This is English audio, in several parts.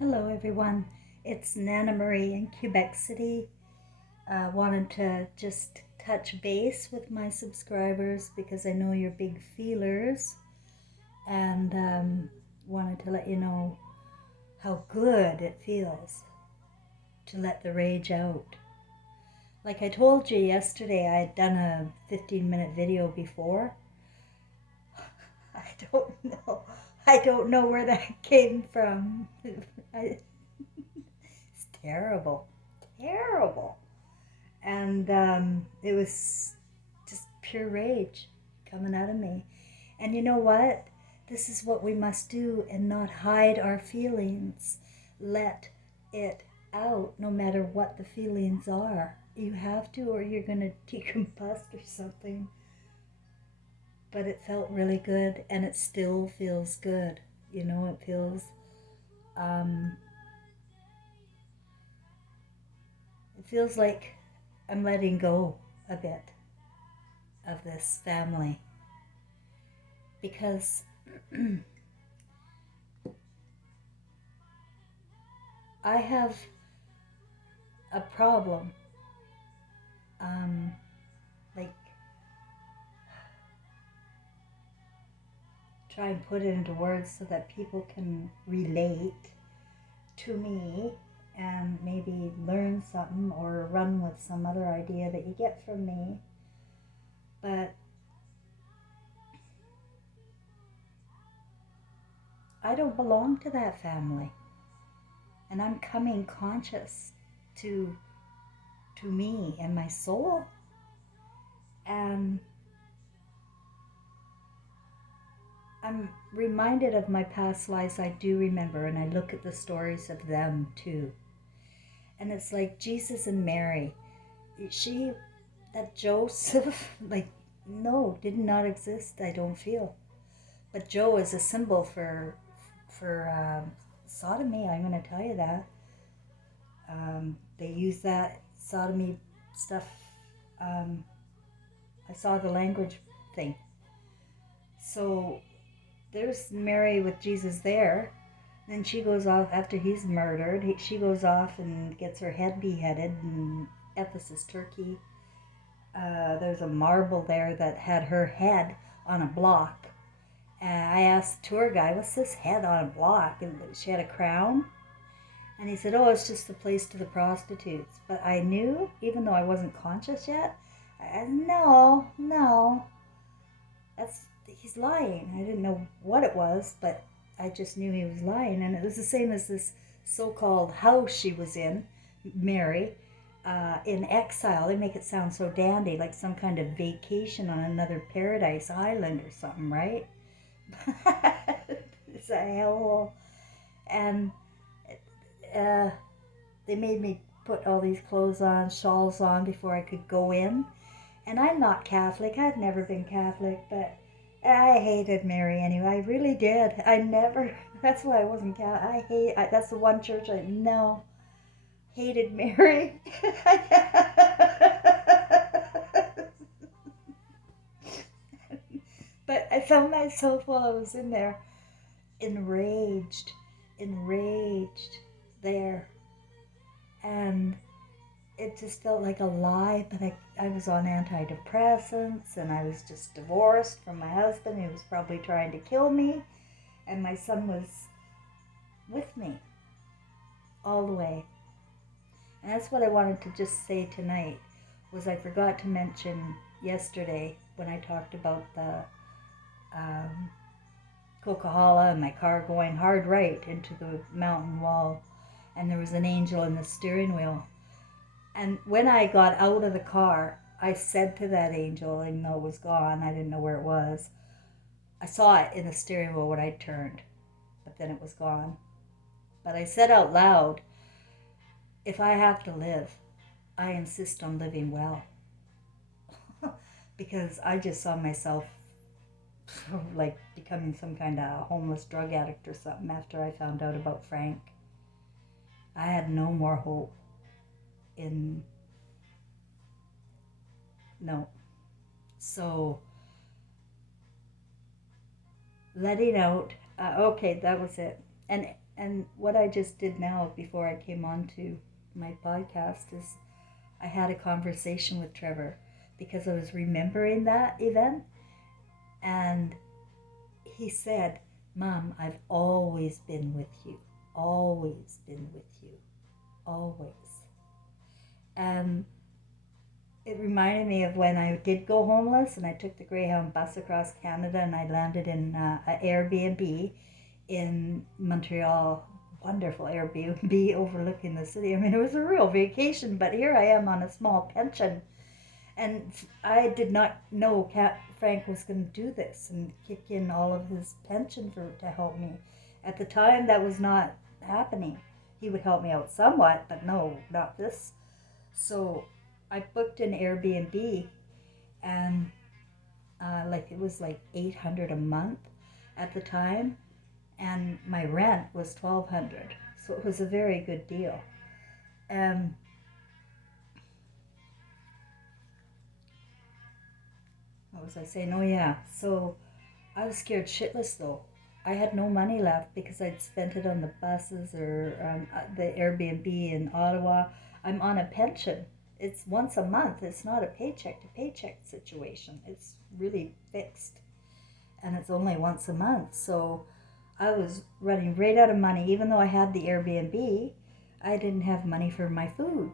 Hello, everyone. It's Nana Marie in Quebec City. Wanted to just touch base with my subscribers because I know you're big feelers and wanted to let you know how good it feels to let the rage out. Like I told you yesterday, I had done a 15-minute video before. I don't know. I don't know where that came from. It's terrible. Terrible. And it was just pure rage coming out of me. And you know what? This is what we must do and not hide our feelings. Let it out, no matter what the feelings are. You have to, or you're going to decombust or something. But it felt really good, and it still feels good. It feels, um, it feels like I'm letting go a bit of this family because I have a problem. Um, like, try and put it into words so that people can relate to me and maybe learn something or run with some other idea that you get from me. But I don't belong to that family, and I'm coming conscious to me and my soul. And I'm reminded of my past lives. I do remember, and I look at the stories of them too. And it's like Jesus and Mary. She, that Joseph, like, no, did not exist. I don't feel. But Joe is a symbol for sodomy. I'm going to tell you that. They use that sodomy stuff. Um, I saw the language thing. So there's Mary with Jesus there. Then she goes off after he's murdered. She goes off and gets her head beheaded in Ephesus, Turkey. There's a marble there that had her head on a block. And I asked the tour guide, "What's this head on a block?" And she had a crown. And he said, "Oh, it's just the place to the prostitutes." But I knew, even though I wasn't conscious yet, no, no, he's lying. I didn't know what it was, but I just knew he was lying. And it was the same as this so-called house she was in, Mary, in exile. They make it sound so dandy, like some kind of vacation on another paradise island or something, right? It's a hellhole. And uh, they made me put all these clothes on, shawls on before I could go in. And I'm not Catholic. I've never been Catholic, but I hated Mary anyway. I really did. I never. That's why I wasn't Catholic. That's the one church I no hated Mary. But I found myself while I was in there enraged, enraged there, and it just felt like a lie. But I was on antidepressants, and I was just divorced from my husband who was probably trying to kill me, and my son was with me all the way. And that's what I wanted to just say tonight. Was I forgot to mention yesterday when I talked about the um, Coquihalla and my car going hard right into the mountain wall, and there was an angel in the steering wheel. And when I got out of the car, I said to that angel, even though it was gone, I didn't know where it was. I saw it in the steering wheel when I turned, but then it was gone. But I said out loud, if I have to live, I insist on living well. Because I just saw myself like becoming some kind of homeless drug addict or something after I found out about Frank. I had no more hope in no. So letting out. Okay, that was it. And And what I just did now before I came on to my podcast is I had a conversation with Trevor because I was remembering that event. And he said, Mom, I've always been with you. Always been with you. Always. And it reminded me of when I did go homeless and I took the Greyhound bus across Canada and I landed in an Airbnb in Montreal. Wonderful Airbnb overlooking the city. I mean, it was a real vacation, but here I am on a small pension. And I did not know Frank was going to do this and kick in all of his pension to help me. At the time, that was not happening. He would help me out somewhat, but no, not this. So I booked an Airbnb, and it was like $800 a month at the time, and my rent was $1,200. So it was a very good deal. What was I saying? Oh yeah. So I was scared shitless though. I had no money left because I'd spent it on the buses or the Airbnb in Ottawa. I'm on a pension. It's once a month. It's not a paycheck to paycheck situation. It's really fixed. And it's only once a month. So I was running right out of money. Even though I had the Airbnb, I didn't have money for my food.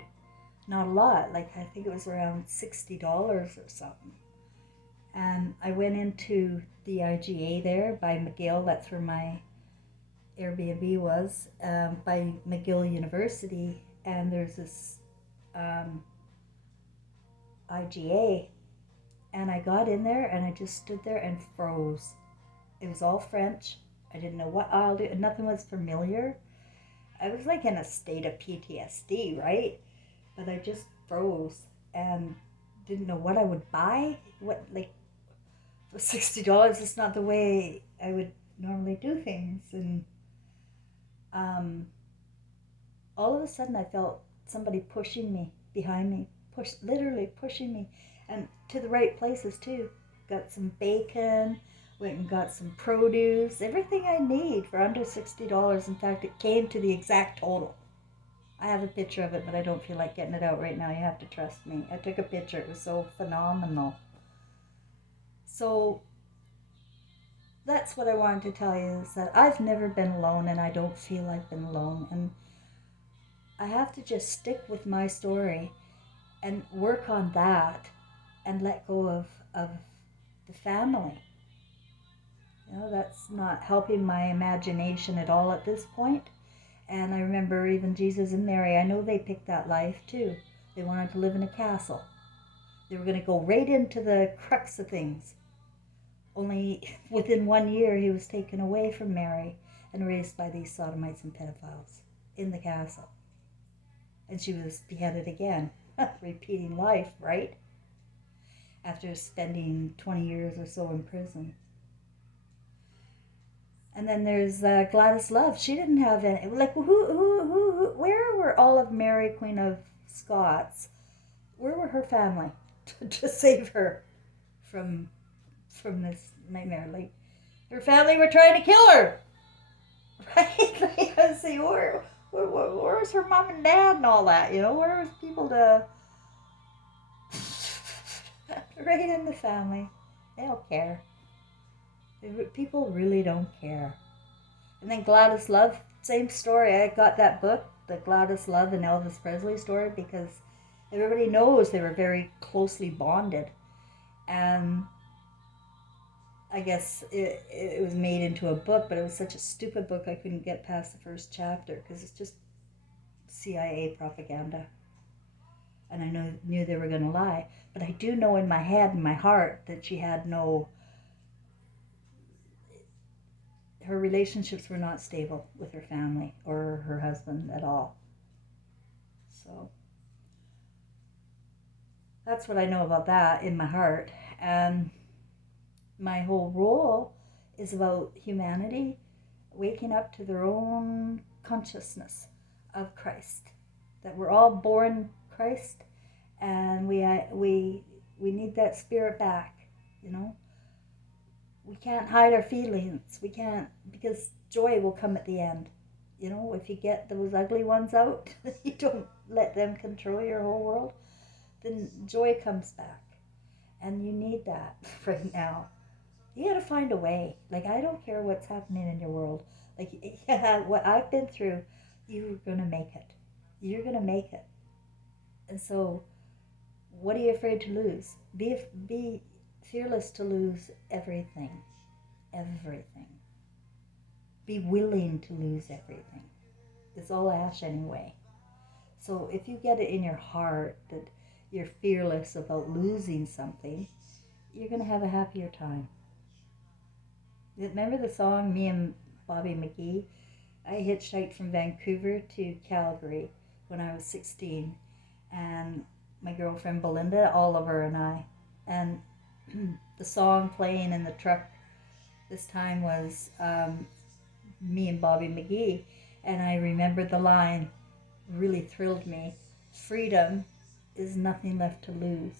Not a lot. Like I think it was around $60 or something. And I went into the IGA there by McGill. That's where my Airbnb was, by McGill University. And there's this IGA. And I got in there and I just stood there and froze. It was all French. I didn't know what I'll do. Nothing was familiar. I was like in a state of PTSD, right? But I just froze and didn't know what I would buy. What, like, for $60 is not the way I would normally do things. And all of a sudden I felt somebody pushing me behind me, literally pushing me, and to the right places too. Got some bacon, went and got some produce, everything I need for under $60. In fact, it came to the exact total. I have a picture of it, but I don't feel like getting it out right now. You have to trust me. I took a picture. It was so phenomenal. So that's what I wanted to tell you, is that I've never been alone and I don't feel I've been alone. And I have to just stick with my story and work on that and let go of the family. That's not helping my imagination at all at this point. And I remember even Jesus and Mary, I know they picked that life too. They wanted to live in a castle. They were going to go right into the crux of things. Only within 1 year, he was taken away from Mary and raised by these sodomites and pedophiles in the castle. And she was beheaded again, repeating life, right? After spending 20 years or so in prison. And then there's Gladys Love. She didn't have any. Like, where were all of Mary, Queen of Scots? Where were her family to save her from this nightmare? Like, her family were trying to kill her, right? Like, I say, where was her mom and dad and all that? Where was people to right in the family? They don't care. People really don't care. And then Gladys Love, same story. I got that book, the Gladys Love and Elvis Presley story, because everybody knows they were very closely bonded. And I guess it was made into a book, but it was such a stupid book I couldn't get past the first chapter because it's just CIA propaganda. And I knew they were going to lie. But I do know in my head and my heart that she had her relationships were not stable with her family or her husband at all. So that's what I know about that in my heart. And my whole role is about humanity waking up to their own consciousness of Christ. That we're all born Christ, and we need that spirit back, We can't hide our feelings. We can't, because joy will come at the end. If you get those ugly ones out, you don't let them control your whole world, then joy comes back. And you need that right now. You got to find a way. Like, I don't care what's happening in your world. Like, yeah, what I've been through, you're going to make it. You're going to make it. And so, what are you afraid to lose? Be fearless to lose everything. Everything. Be willing to lose everything. It's all ash anyway. So if you get it in your heart that you're fearless about losing something, you're going to have a happier time. Remember the song, Me and Bobby McGee? I hitchhiked from Vancouver to Calgary when I was 16. And my girlfriend Belinda, Oliver, and I. And the song playing in the truck this time was Me and Bobby McGee. And I remembered the line, really thrilled me. Freedom is nothing left to lose.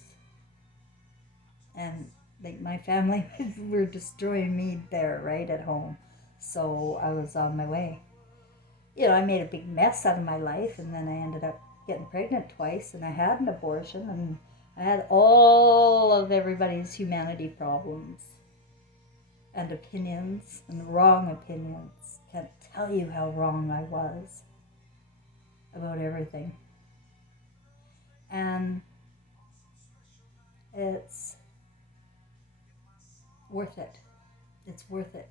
And like my family were destroying me there, right at home. So I was on my way. I made a big mess out of my life, and then I ended up getting pregnant twice, and I had an abortion, and I had all of everybody's humanity problems and opinions, and wrong opinions. Can't tell you how wrong I was about everything. And it's worth it. It's worth it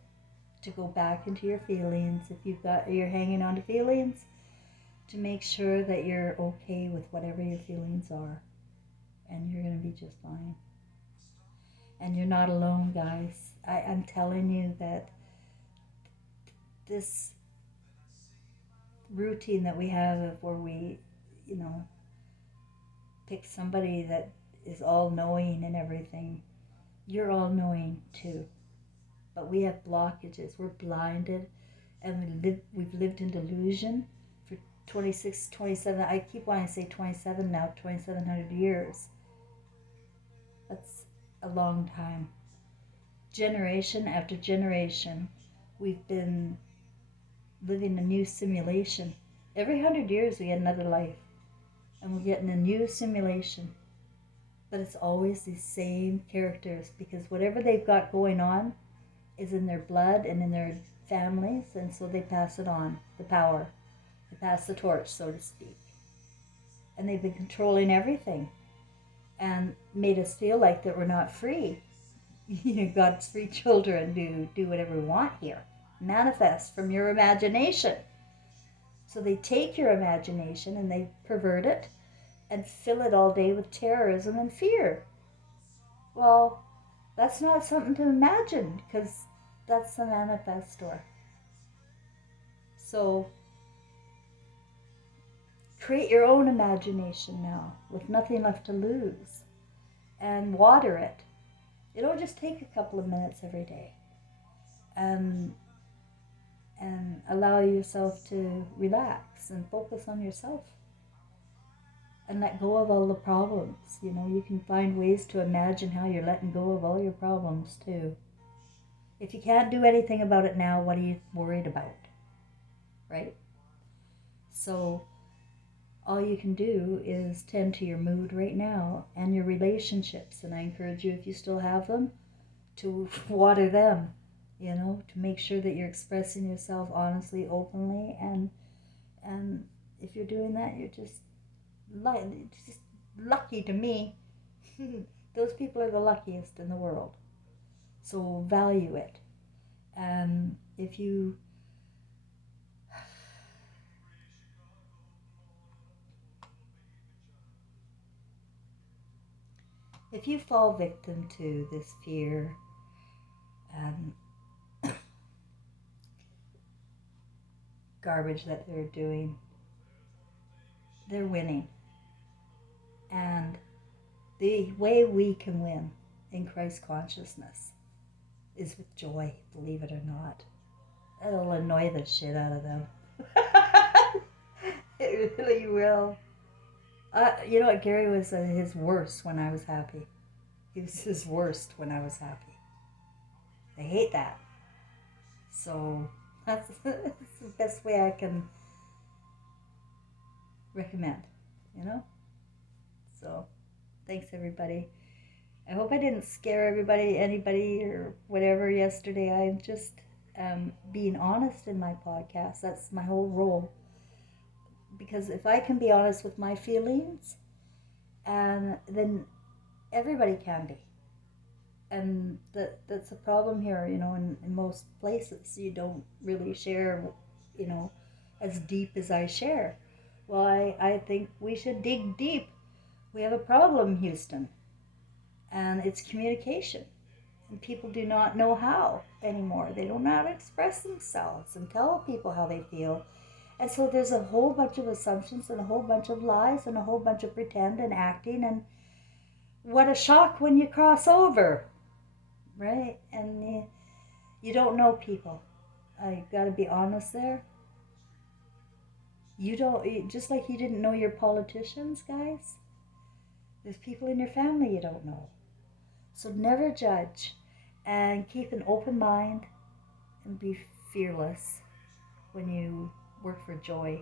to go back into your feelings. If you're hanging on to feelings, to make sure that you're okay with whatever your feelings are, and you're going to be just fine. And you're not alone, guys. I'm telling you that this routine that we have of where we, pick somebody that is all-knowing and everything, you're all-knowing too. But we have blockages. We're blinded, and we've lived in delusion for 26, 27, I keep wanting to say 27 now, 2,700 years. That's a long time. Generation after generation, we've been living a new simulation. Every 100 years we get another life, and we're getting a new simulation. But it's always these same characters, because whatever they've got going on is in their blood and in their families, and so they pass it on, the power. They pass the torch, so to speak. And they've been controlling everything and made us feel like that we're not free. God's free children do whatever we want here. Manifest from your imagination. So they take your imagination and they pervert it and fill it all day with terrorism and fear. Well, that's not something to imagine, because that's the manifestor. So create your own imagination now with nothing left to lose, and water it. It'll just take a couple of minutes every day, and allow yourself to relax and focus on yourself and let go of all the problems. You can find ways to imagine how you're letting go of all your problems too. If you can't do anything about it now, what are you worried about? Right? So all you can do is tend to your mood right now and your relationships. And I encourage you, if you still have them, to water them, to make sure that you're expressing yourself honestly, openly. And if you're doing that, you're just lucky to me. Those people are the luckiest in the world. So value it. And if you fall victim to this fear and garbage that they're doing, they're winning. And the way we can win in Christ consciousness is with joy, believe it or not. It'll annoy the shit out of them. It really will. You know what? Gary was his worst when I was happy. He was his worst when I was happy. I hate that. So That's the best way I can recommend, you know? So, thanks everybody. I hope I didn't scare anybody, or whatever yesterday. I'm just being honest in my podcast. That's my whole role. Because if I can be honest with my feelings, and then everybody can be. And that's a problem here, in most places. You don't really share, you know, as deep as I share. Well, I think we should dig deep. We have a problem, Houston, and it's communication. And people do not know how anymore. They don't know how to express themselves and tell people how they feel. And so there's a whole bunch of assumptions and a whole bunch of lies and a whole bunch of pretend and acting. And what a shock when you cross over, right? And you don't know people. I got to be honest there. You don't, just like you didn't know your politicians, guys. There's people in your family you don't know. So never judge, and keep an open mind, and be fearless when you work for joy.